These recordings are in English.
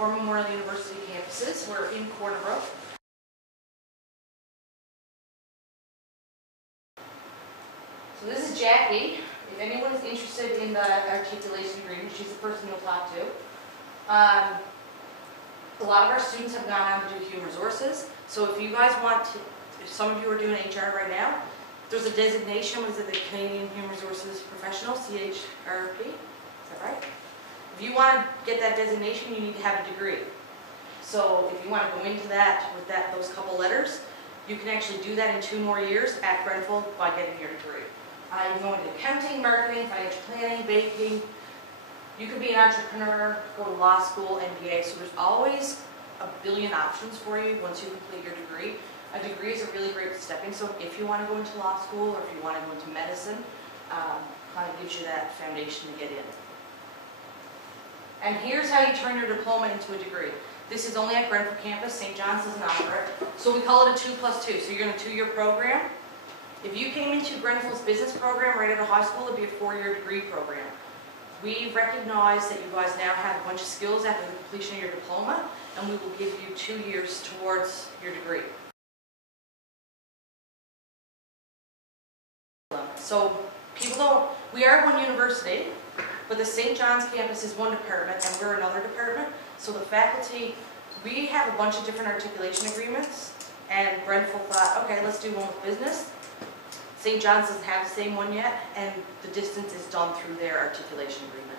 4 Memorial University campuses. We're in Corner Brook. So this is Jackie. If anyone is interested in the articulation agreement, she's the person you'll talk to. A lot of our students have gone on to do human resources. So if you guys want to, if some of you are doing HR right now, there's a designation, what is it, the Canadian Human Resources Professional, CHRP, is that right? If you want to get that designation, you need to have a degree. So if you want to go into that with those couple letters, you can actually do that in 2 more years at Grenfell by getting your degree. You can go into accounting, marketing, financial planning, banking. You could be an entrepreneur, go to law school, MBA. So there's always a billion options for you once you complete your degree. A degree is a really great stepping stone if you want to go into law school or if you want to go into medicine. Kind of gives you that foundation to get in. And here's how you turn your diploma into a degree. This is only at Grenfell campus. St. John's doesn't offer it. So we call it a 2+2. So you're in a 2-year program. If you came into Grenfell's business program right out of high school, it'd be a 4-year degree program. We recognize that you guys now have a bunch of skills after the completion of your diploma, and we will give you 2 years towards your degree. So people don't, we are one university, but the St. John's campus is one department and we're another department. So the faculty, we have a bunch of different articulation agreements, and Grenfell thought, okay, let's do one with business. St. John's doesn't have the same one yet, and the distance is done through their articulation agreement,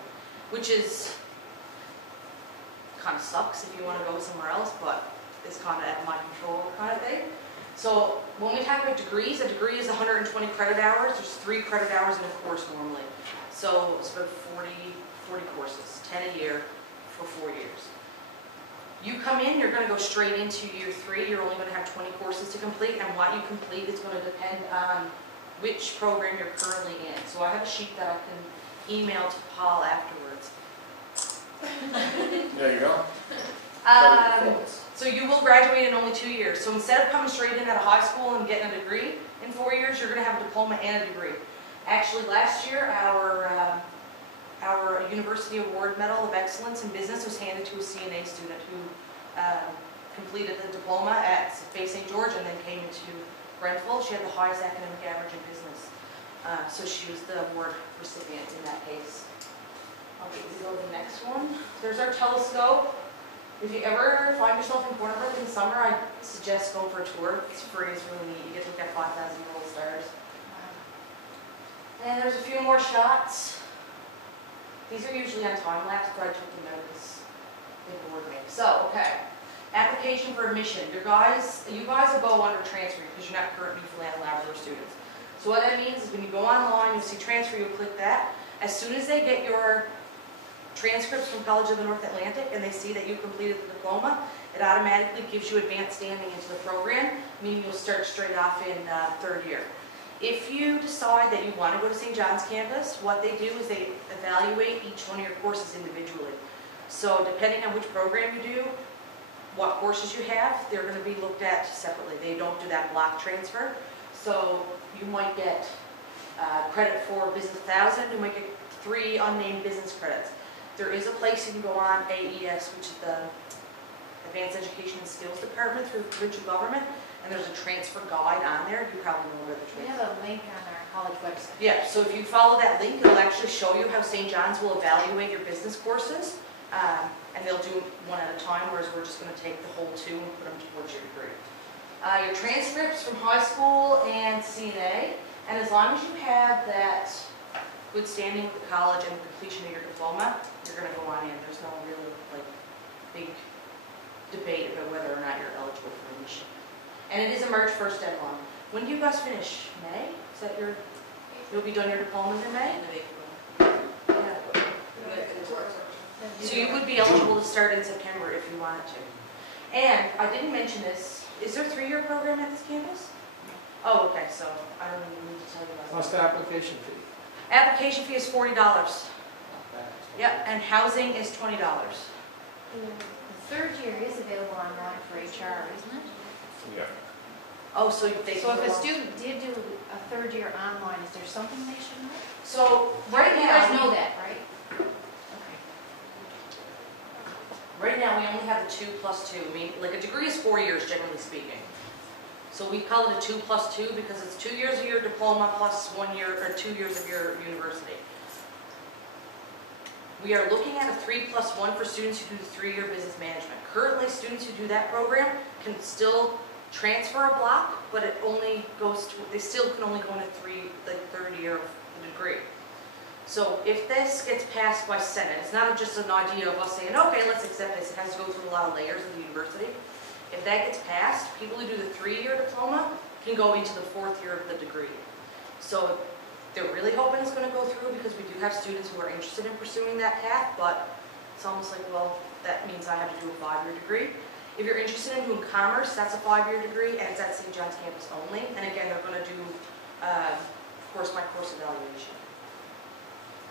which is kind of sucks if you want to go somewhere else, but it's kind of at my control kind of thing. So when we talk about degrees, a degree is 120 credit hours. There's 3 credit hours in a course normally. So it's about 40 courses, 10 a year for 4 years. You come in, you're going to go straight into year 3. You're only going to have 20 courses to complete, and what you complete is going to depend on which program you're currently in. So I have a sheet that I can email to Paul afterwards. There you go. So you will graduate in only 2 years. So instead of coming straight in out of high school and getting a degree in 4 years, you're going to have a diploma and a degree. Actually, last year, our University Award Medal of Excellence in Business was handed to a CNA student who completed the diploma at Bay St. George and then came into Grenfell. She had the highest academic average in business. So she was the award recipient in that case. Okay, we go to the next one. There's our telescope. If you ever find yourself in Corner Brook in the summer, I suggest going for a tour. It's free, it's really neat. You get to look at 5,000 little stars. And there's a few more shots. These are usually on time lapse, but I took them out because they bored me. So, okay. Application for admission. You guys will go under transfer because you're not current Newfoundland and Labrador students. So what that means is when you go online, you'll see transfer, you'll click that. As soon as they get your transcripts from College of the North Atlantic and they see that you completed the diploma, it automatically gives you advanced standing into the program, meaning you'll start straight off in 3rd year. If you decide that you want to go to St. John's campus, what they do is they evaluate each one of your courses individually. So depending on which program you do, what courses you have, they're going to be looked at separately. They don't do that block transfer. So you might get credit for Business 1000, you might get 3 unnamed business credits. There is a place you can go on, AES, which is the Advanced Education and Skills Department through the provincial government, and there's a transfer guide on there. You probably know where the transfer. We have a link on our college website. Yeah, so if you follow that link, it'll actually show you how St. John's will evaluate your business courses, and they'll do one at a time, whereas we're just going to take the whole 2 and put them towards your degree. Your transcripts from high school and CNA, and as long as you have that good standing with the college and the completion of your diploma, you're going to go on in. There's no really big debate about whether or not you're eligible for admission. And it is a March 1st deadline. When do you guys finish? May? Is that you'll be done your diplomas in May? Yeah. So you would be eligible to start in September if you wanted to. And I didn't mention this. Is there a 3-year program at this campus? Oh, okay. So I don't even need to tell you about that. What's the application fee? Application fee is $40. Yep, and housing is $20. The 3rd year is available online for HR, isn't it? Yeah. Oh, so if a student did do a 3rd year online, is there something they should know? So right You now, guys know that, right? Okay. Right now, we only have the 2+2. I mean, like a degree is 4 years, generally speaking. So we call it a 2+2 because it's 2 years of your diploma plus 1 year or 2 years of your university. We are looking at a 3+1 for students who do 3-year business management. Currently, students who do that program can still transfer a block, but it only goes to, they still can only go into third year of the degree. So if this gets passed by Senate, it's not just an idea of us saying, okay, let's accept this. It has to go through a lot of layers of the university. If that gets passed, people who do the 3-year diploma can go into the 4th year of the degree. So they're really hoping it's going to go through because we do have students who are interested in pursuing that path, but it's almost like, well, that means I have to do a 5-year degree. If you're interested in doing commerce, that's a 5-year degree, and it's at St. John's campus only. And again, they're going to do course-by-course evaluation.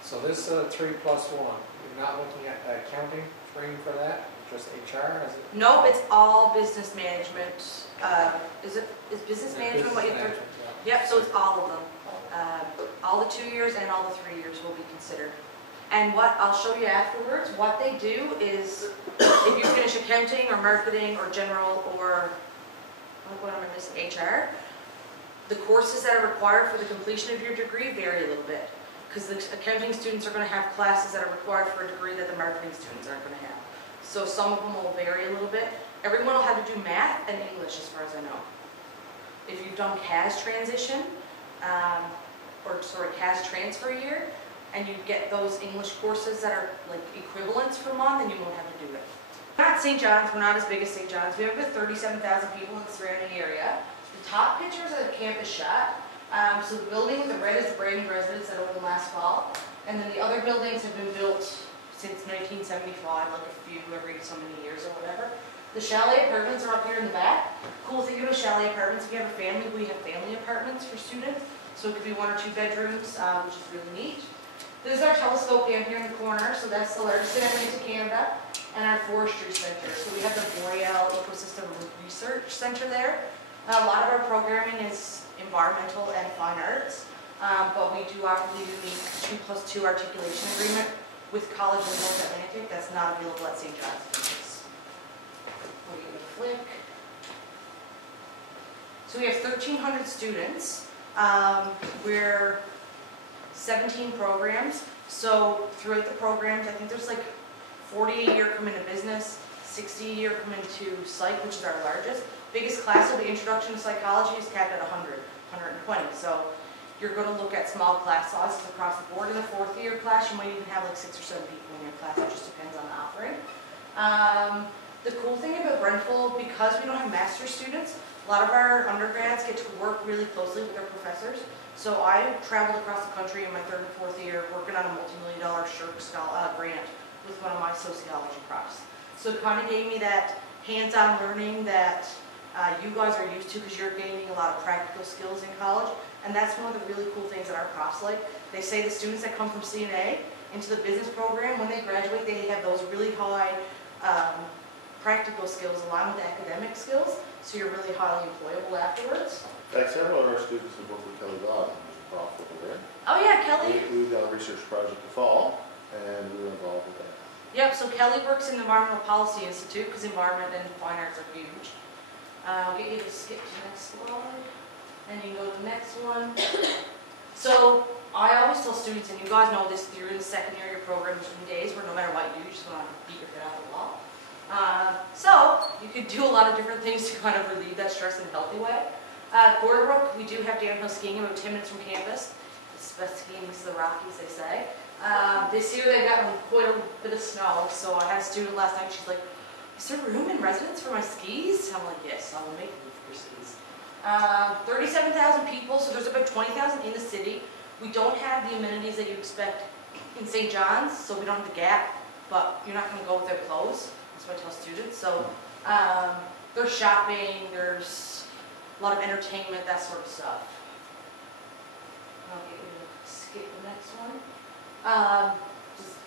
So this 3+1, you're not looking at accounting training for that? Just HR? Is it? No, it's all business management. Is business management what you think? Yep, so it's all of them. All the 2 years and all the 3 years will be considered. And what I'll show you afterwards, what they do is, if you finish accounting or marketing or general or, what am I missing, HR, the courses that are required for the completion of your degree vary a little bit. Because the accounting students are going to have classes that are required for a degree that the marketing students aren't going to have. So some of them will vary a little bit. Everyone will have to do math and English as far as I know. If you've done CAS transition, CAS transfer year, and you get those English courses that are like equivalents for one, then you won't have to do it. Not St. John's, we're not as big as St. John's. We have about 37,000 people in the surrounding area. The top pictures are the campus shot. So the building with the red is the Brady residence that opened last fall. And then the other buildings have been built since 1975, like a few every so many years or whatever. The chalet apartments are up here in the back. Cool thing about chalet apartments, if you have a family, we have family apartments for students. So it could be 1 or 2 bedrooms, which is really neat. This is our telescope down here in the corner, so that's the largest in Atlantic Canada, and our forestry center. So we have the Boreal Ecosystem Research Center there. A lot of our programming is environmental and fine arts, but we do actively do the 2+2 articulation agreement with College of North Atlantic. That's not available at St. John's campus. We'll give it a flick. So we have 1,300 students. We're 17 programs. So throughout the programs, I think there's like 40 a year come into business, 60 a year come into psych, which is our largest. Biggest class will be Introduction to Psychology is capped at 100, 120. So you're going to look at small class sizes across the board. In the 4th year class, you might even have like 6 or 7 people in your class. It just depends on the offering. The cool thing about Grenfell, because we don't have master's students, a lot of our undergrads get to work really closely with their professors. So I traveled across the country in my 3rd and 4th year working on a multi-million-dollar SHRC grant with one of my sociology profs. So it kind of gave me that hands-on learning that you guys are used to because you're gaining a lot of practical skills in college. And that's one of the really cool things that our profs like. They say the students that come from CNA into the business program, when they graduate, they have those really high practical skills along with academic skills, so you're really highly employable afterwards. In fact, several of our students have worked with Tilley, who's a prof over there. Oh yeah, Kelly. We've got a research project to fall, and we were involved with that. Yep, so Kelly works in the Environmental Policy Institute because environment and fine arts are huge. I'll get you to skip to the next slide, and you can go to the next one. So I always tell students, and you guys know this, you're in the 2nd year of your program, there's some days where no matter what you do, you just want to beat your head out of the wall. So you could do a lot of different things to kind of relieve that stress in a healthy way. Quarterbrook, we do have downhill skiing about 10 minutes from campus. It's the best skiing is the Rockies, they say. This year they've gotten quite a bit of snow, so I had a student last night, she's like, is there room in residence for my skis? I'm like, yes, I will make room for your skis. 37,000 people, so there's about 20,000 in the city. We don't have the amenities that you expect in St. John's, so we don't have the Gap, but you're not going to go without clothes. That's what I tell students. So there's shopping, there's a lot of entertainment, that sort of stuff. I'll get you to skip the next one.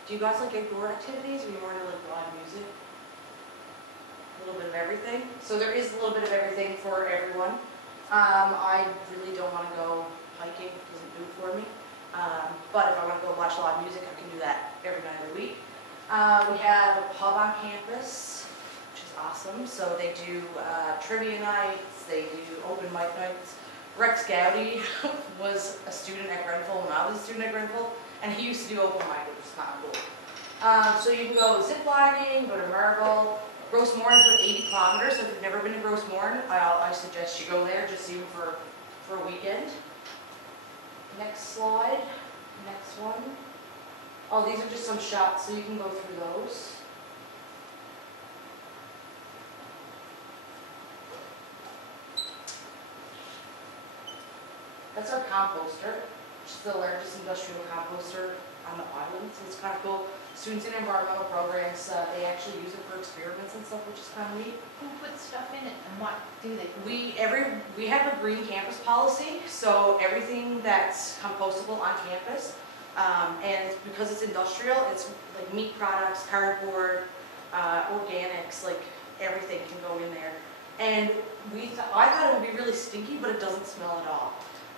Do you guys like outdoor activities, or you more into like live music? A little bit of everything. So there is a little bit of everything for everyone. I really don't want to go hiking, it doesn't do it for me. But if I want to go watch live music, I can do that every night of the week. We have a pub on campus, which is awesome. So they do trivia nights, they do open mic nights. Rex Gowdy was a student at Grenfell when I was a student at Grenfell, and he used to do open mic, which was kind of cool. So you can go zip lining, go to Marble. Grosse Morin is about 80 kilometers, so if you've never been to Grosse Morin, I suggest you go there just even for a weekend. Next slide, next one. Oh, these are just some shots, so you can go through those. That's our composter, which is the largest industrial composter on the island, so it's kind of cool. Students in environmental programs, they actually use it for experiments and stuff, which is kind of neat. Who puts stuff in it and what do they? We have a green campus policy, so everything that's compostable on campus, and because it's industrial, it's like meat products, cardboard, organics, like everything can go in there. And I thought it would be really stinky, but it doesn't smell at all.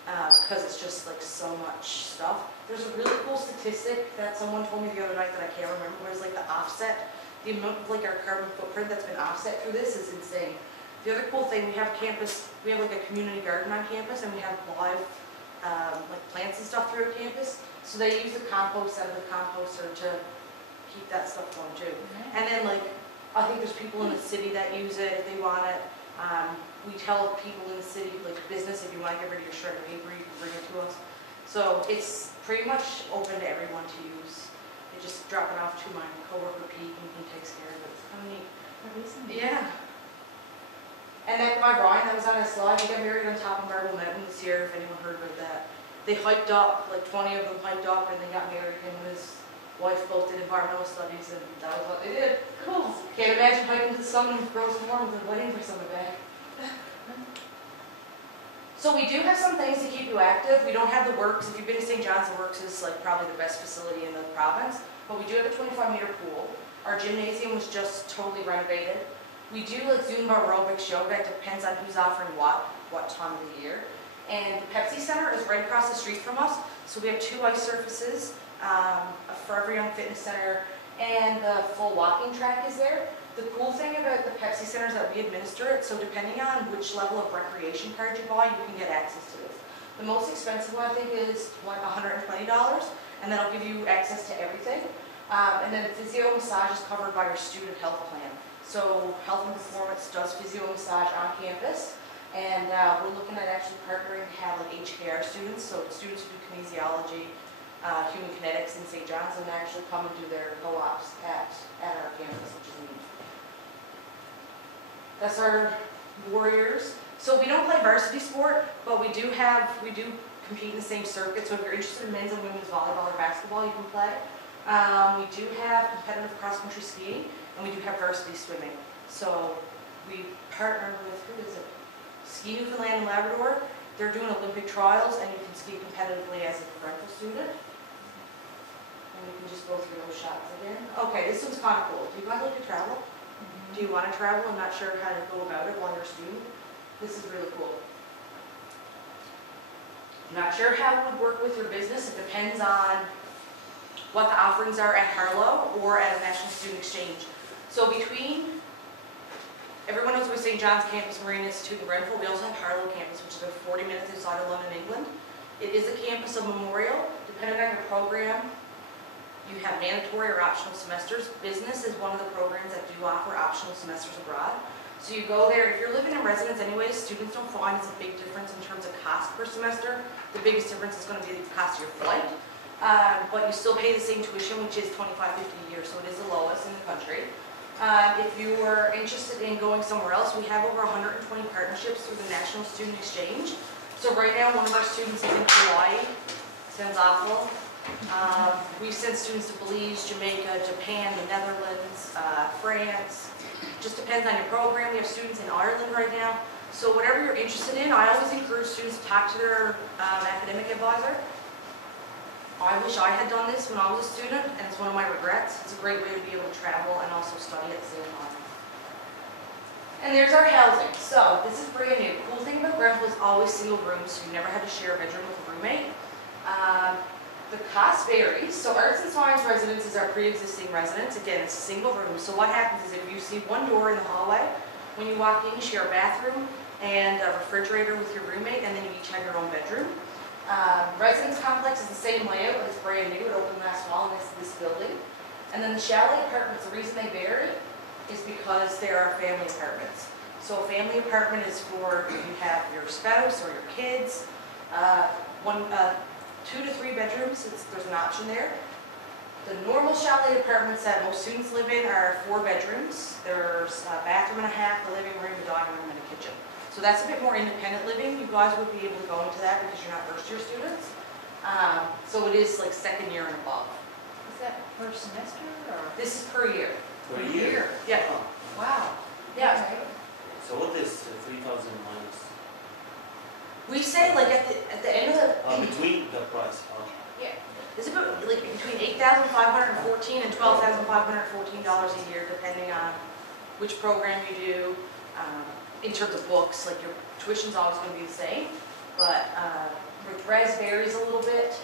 Because it's just like so much stuff. There's a really cool statistic that someone told me the other night that I can't remember, but it's like the offset, the amount of like our carbon footprint that's been offset through this is insane. The other cool thing, we have like a community garden on campus, and we have live like plants and stuff throughout campus. So they use the compost out of the composter to keep that stuff going too. Mm-hmm. And then like, I think there's people in the city that use it if they want it. We tell people in the city, like business, if you want to get rid of your shredded paper, you can bring it to us. So it's pretty much open to everyone to use. I just drop it off to my coworker Pete, and he takes care of it. It's kind of neat. Yeah. And that guy Brian that was on his slide, he got married on top of Marble Mountain this year, if anyone heard about that. They hiked up, like 20 of them hiked up, and they got married. Him and his wife both did environmental studies, and that was what they did. Cool. Can't imagine hiking to the summit with Grosse Morin and waiting for someone back. So we do have some things to keep you active. We don't have the Works. If you've been to St. John's, the Works is like probably the best facility in the province. But we do have a 25-meter pool. Our gymnasium was just totally renovated. We do like Zumba, aerobics, yoga. It depends on who's offering what time of the year. And the Pepsi Center is right across the street from us. So we have 2 ice surfaces, a Forever Young Fitness Center, and the full walking track is there. The cool thing about the Pepsi Center is that we administer it, so depending on which level of recreation card you buy, you can get access to this. The most expensive one, I think, is like $120, and that'll give you access to everything. And then physio massage is covered by your student health plan. So Health and Performance does physio massage on campus, and we're looking at actually partnering to have like HKR students, so students who do kinesiology, human kinetics in St. John's, and actually come and do their co-ops at our campus, which is neat. That's our Warriors. So we don't play varsity sport, but we do compete in the same circuit. So if you're interested in men's and women's volleyball or basketball, you can play. We do have competitive cross-country skiing, and we do have varsity swimming. So we partner with, who is it? Ski Newfoundland and Labrador. They're doing Olympic trials, and you can ski competitively as a Grenfell student. And we can just go through those shots again. Okay, this one's kind of cool. Do you guys like to travel? Do you want to travel and not sure how to go about it while you're a student? This is really cool. I'm not sure how it would work with your business. It depends on what the offerings are at Harlow or at a National Student Exchange. So between, everyone knows about St. John's Campus Marine Institute in Grenfell. We also have Harlow campus, which is about 40 minutes outside of London, England. It is a campus of Memorial. Depending on your program, you have mandatory or optional semesters. Business is one of the programs that do offer optional semesters abroad. So you go there, if you're living in residence anyways, students don't find it's a big difference in terms of cost per semester. The biggest difference is going to be the cost of your flight. But you still pay the same tuition, which is $25.50 a year, so it is the lowest in the country. If you are interested in going somewhere else, we have over 120 partnerships through the National Student Exchange. So right now, one of our students is in Hawaii. Sounds awful. We've sent students to Belize, Jamaica, Japan, the Netherlands, France. Just depends on your program. We have students in Ireland right now. So whatever you're interested in, I always encourage students to talk to their academic advisor. I wish I had done this when I was a student, and it's one of my regrets. It's a great way to be able to travel and also study at the same time. And there's our housing. So this is brand new. Cool thing about Grenfell is always single rooms, so you never had to share a bedroom with a roommate. The cost varies. So Arts and Science residences are pre-existing residents. Again, it's a single room. So what happens is if you see one door in the hallway, when you walk in, you share a bathroom and a refrigerator with your roommate, and then you each have your own bedroom. Residence complex is the same layout, but it's brand new. It opened last fall in this building. And then the chalet apartments, the reason they vary is because there are family apartments. So a family apartment is for you have your spouse or your kids. 2 to 3 bedrooms, there's an option there. The normal chalet apartments that most students live in are 4 bedrooms. There's a bathroom and a half, a living room, a dining room, and a kitchen. So that's a bit more independent living. You guys would be able to go into that because you're not first year students. So it is like second year and above. Is that per semester or? This is per year. Per year? Yeah. Oh. Wow. Yeah. Okay. So what is 3,000 minus? We say like at the end of the Between the price. it's about like between $8,514 and $12,514 a year, depending on which program you do. In terms of books, like your tuition's always going to be the same, but with res varies a little bit.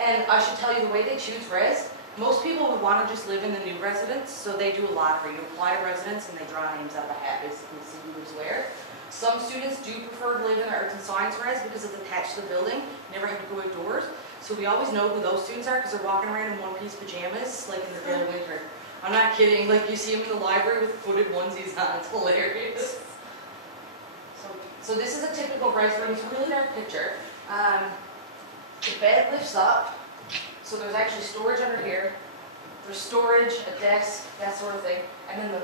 And I should tell you, the way they choose res, most people would want to just live in the new residence, so they do a lottery. You apply to residence and they draw names out of a hat, basically see who lives where. Some students do prefer to live in the Arts and Science res because it's attached to the building, never have to go outdoors. So we always know who those students are because they're walking around in one-piece pajamas, like in the dead of winter. I'm not kidding, like you see them in the library with hooded onesies on, it's hilarious. So this is a typical res room. It's a really dark picture. The bed lifts up, so there's actually storage under here. There's storage, a desk, that sort of thing, and then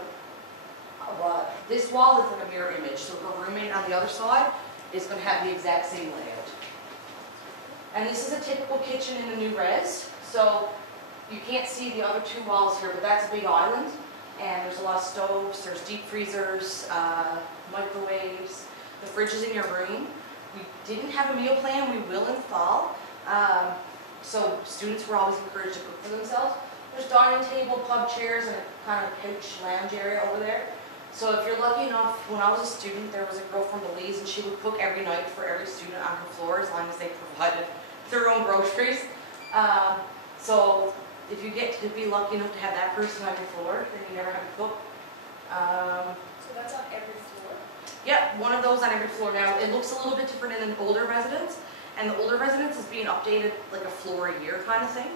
this wall is like a mirror image, so her roommate on the other side is going to have the exact same layout. And this is a typical kitchen in the new res, so you can't see the other 2 walls here, but that's a big island, and there's a lot of stoves, there's deep freezers, microwaves. The fridge is in your room. We didn't have a meal plan, we will in the fall. So students were always encouraged to cook for themselves. There's dining table, pub chairs, and a kind of couch lounge area over there. So if you're lucky enough, when I was a student, there was a girl from Belize, and she would cook every night for every student on her floor as long as they provided their own groceries. So if you get to be lucky enough to have that person on your floor, then you never have to cook. So that's on every floor? Yeah, one of those on every floor. Now, it looks a little bit different in an older residence, and the older residence is being updated like a floor a year kind of thing.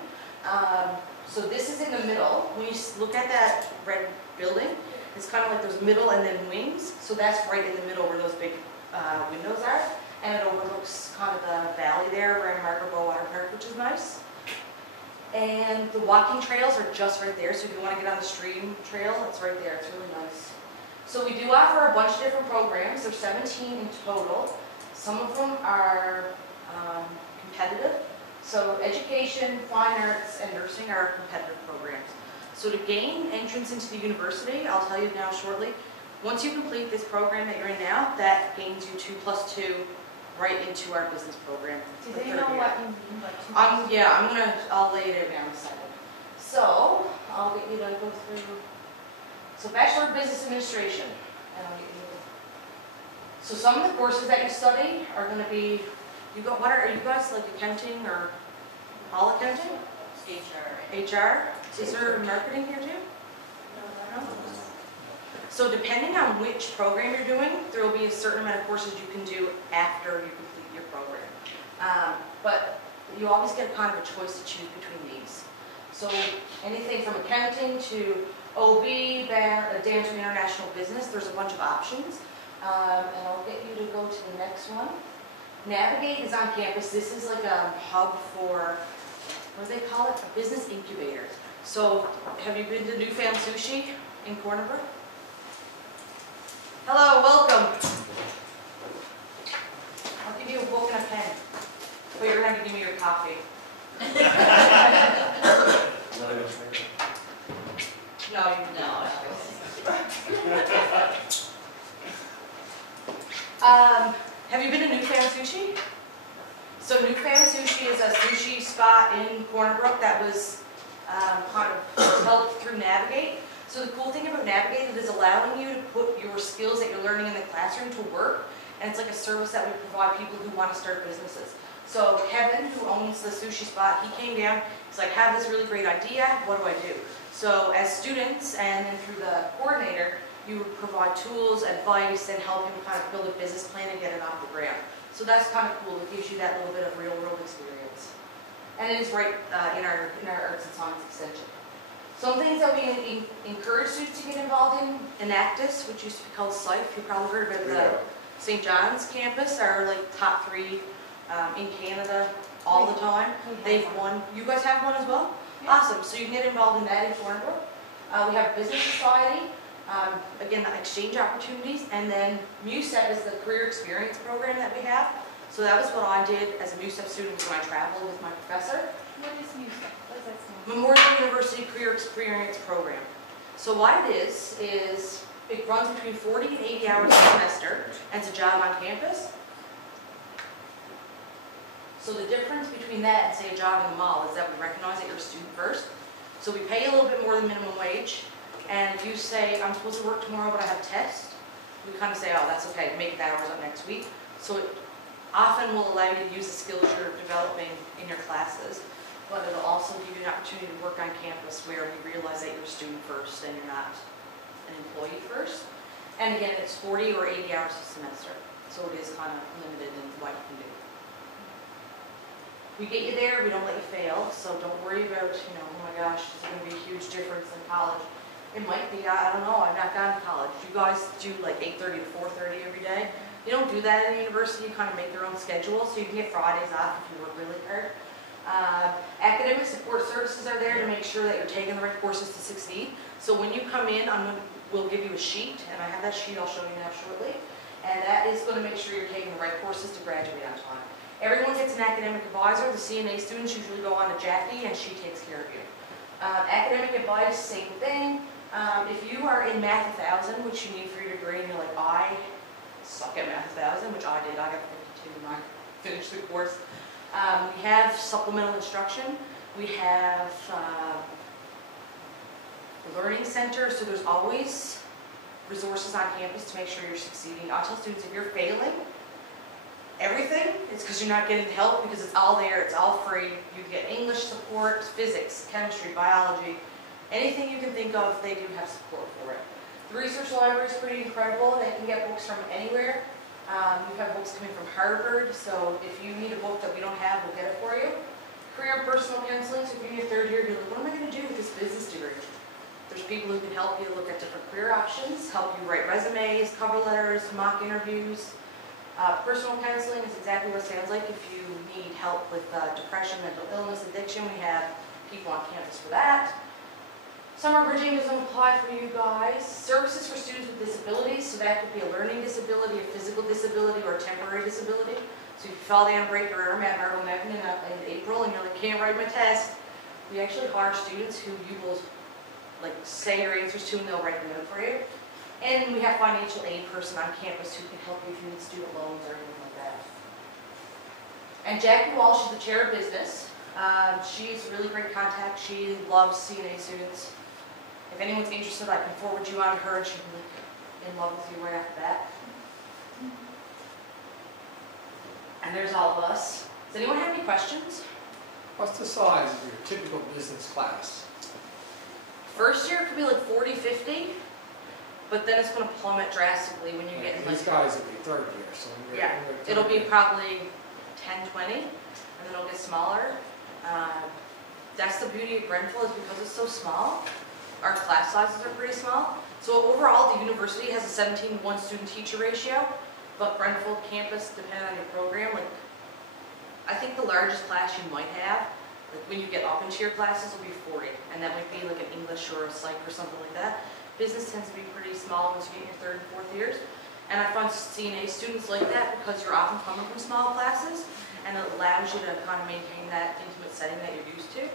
So this is in the middle. When you look at that red building, it's kind of like there's middle and then wings. So that's right in the middle where those big windows are, and it overlooks kind of the valley there around Margaret Water Park, which is nice. And the walking trails are just right there, so if you want to get on the stream trail, it's right there. It's really nice. So we do offer a bunch of different programs. There's 17 in total. Some of them are competitive. So education, fine arts, and nursing are competitive programs. So to gain entrance into the university, I'll tell you now shortly, once you complete this program that you're in now, that gains you 2 + 2 right into our business program. Do they know what you mean by 2 + 2? Yeah, I'll lay it out in a second. So, I'll get you to go through, so Bachelor of Business Administration, and I'll get you to, so some of the courses that you study are going to be, are you guys like accounting or all accounting? HR. Is there marketing here too? No. So depending on which program you're doing, there will be a certain amount of courses you can do after you complete your program. But you always get kind of a choice to choose between these. So anything from accounting to OB, down to international business, there's a bunch of options. And I'll get you to go to the next one. Navigate is on campus. This is like a hub for, what do they call it? A business incubator. So have you been to New Fam Sushi in Corner Brook? Hello, welcome. I'll give you a book and a pen, but you're going to have to give me your coffee. No. Have you been to New Fam Sushi? So New Fam Sushi is a sushi spot in Corner Brook that was kind of helped through Navigate. So the cool thing about Navigate is allowing you to put your skills that you're learning in the classroom to work, and it's like a service that we provide people who want to start businesses. So Kevin, who owns the sushi spot, he came down, he's like, I have this really great idea, what do I do? So as students and then through the coordinator, you would provide tools, advice, and help him kind of build a business plan and get it off the ground. So that's kind of cool, it gives you that little bit of real world experience. And it is right in our Arts and Science extension. Some things that we encourage students to get involved in, Enactus, which used to be called SIFE, you probably heard about the St. John's campus, are like top 3 in Canada all the time. They've won. You guys have one as well? Yeah. Awesome. So you can get involved in that in Thornbrook. We have Business Society, again, the exchange opportunities, and then MUSEP is the career experience program that we have. So that was what I did as a MUSEP student when I traveled with my professor. What is MUSEP? What does that stand for? Memorial University Career Experience Program. So what it is it runs between 40 and 80 hours a semester, and it's a job on campus. So the difference between that and, say, a job in the mall is that we recognize that you're a student first. So we pay a little bit more than minimum wage. And if you say, I'm supposed to work tomorrow, but I have a test, we kind of say, oh, that's okay, make the hours up next week. So it often will allow you to use the skills you're developing in your classes, but it'll also give you an opportunity to work on campus where we realize that you're a student first and you're not an employee first. And again, it's 40 or 80 hours a semester. So it is kind of limited in what you can do. We get you there, we don't let you fail, so don't worry about, oh my gosh, is it going to be a huge difference in college? It might be, I don't know, I've not gone to college. You guys do like 8:30 to 4:30 every day. You don't do that in university, you kind of make your own schedule, so you can get Fridays off if you work really hard. Academic support services are there to make sure that you're taking the right courses to succeed. So when you come in, we'll give you a sheet, and I have that sheet I'll show you now shortly, and that is going to make sure you're taking the right courses to graduate on time. Everyone gets an academic advisor. The CNA students usually go on to Jackie, and she takes care of you. Academic advice, same thing. If you are in Math 1000, which you need for your degree, and you're like, I suck at Math 1000, which I did. I got 52 when I finished the course. We have supplemental instruction. We have learning center, so there's always resources on campus to make sure you're succeeding. I tell students, if you're failing everything, it's because you're not getting help, because it's all there, it's all free. You get English support, physics, chemistry, biology, anything you can think of, they do have support for it. The research library is pretty incredible. They can get books from anywhere. We've had books coming from Harvard, so if you need a book that we don't have, we'll get it for you. Career and personal counseling, so if you're in your 3rd year, you're like, what am I going to do with this business degree? There's people who can help you look at different career options, help you write resumes, cover letters, mock interviews. Personal counseling is exactly what it sounds like. If you need help with depression, mental illness, addiction, we have people on campus for that. Summer bridging doesn't apply for you guys. Services for students with disabilities, so that could be a learning disability, a physical disability, or a temporary disability. So if you fall down and break your arm at Marble Mountain in April and you're like, can't write my test, we actually hire students who you will say your answers to, and they'll write them out for you. And we have financial aid person on campus who can help you if you need student loans or anything like that. And Jackie Walsh is the chair of business. She's a really great contact. She loves CNA students. If anyone's interested, I can forward you on to her, and she'll be in love with you right after that. And there's all of us. Does anyone have any questions? What's the size of your typical business class? First year could be like 40, 50. But then it's going to plummet drastically when you get in These guys will be 3rd year, so it'll be probably 10, 20, and then it'll get smaller. That's the beauty of Grenfell, is because it's so small, our class sizes are pretty small. So overall, the university has a 17:1 student-teacher ratio, but Grenfell campus, depending on your program, I think the largest class you might have, when you get up into your classes, will be 40, and that might be like an English or a psych or something like that. Business tends to be pretty small once you get in your 3rd and 4th years. And I find CNA students like that because you're often coming from small classes, and it allows you to kind of maintain that intimate setting that you're used to.